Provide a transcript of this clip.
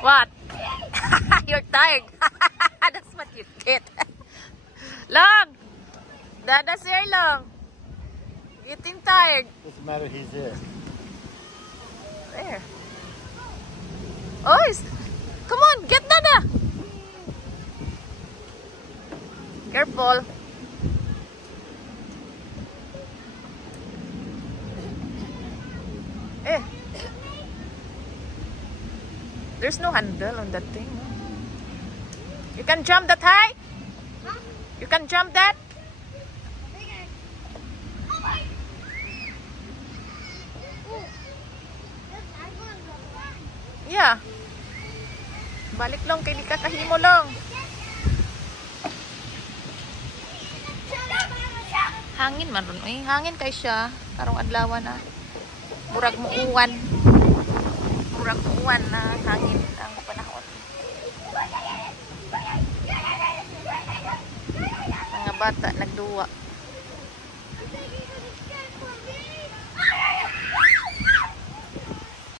What? You're tired. That's what you get. Long! Dada's here, Long. Getting tired. Doesn't matter, he's there. There. Oh, come on, get Dada. Careful. Eh. There's no handle on that thing. No? You can jump that high? Huh? You can jump that? Yeah. Balik lang kay Lika kahimo lang. Hangin man ron. Uy, hangin kay siya. Karong adlaw na. Murag muuwan. Murag muuwan na hangin ang panahon. Mga bata nagduwa.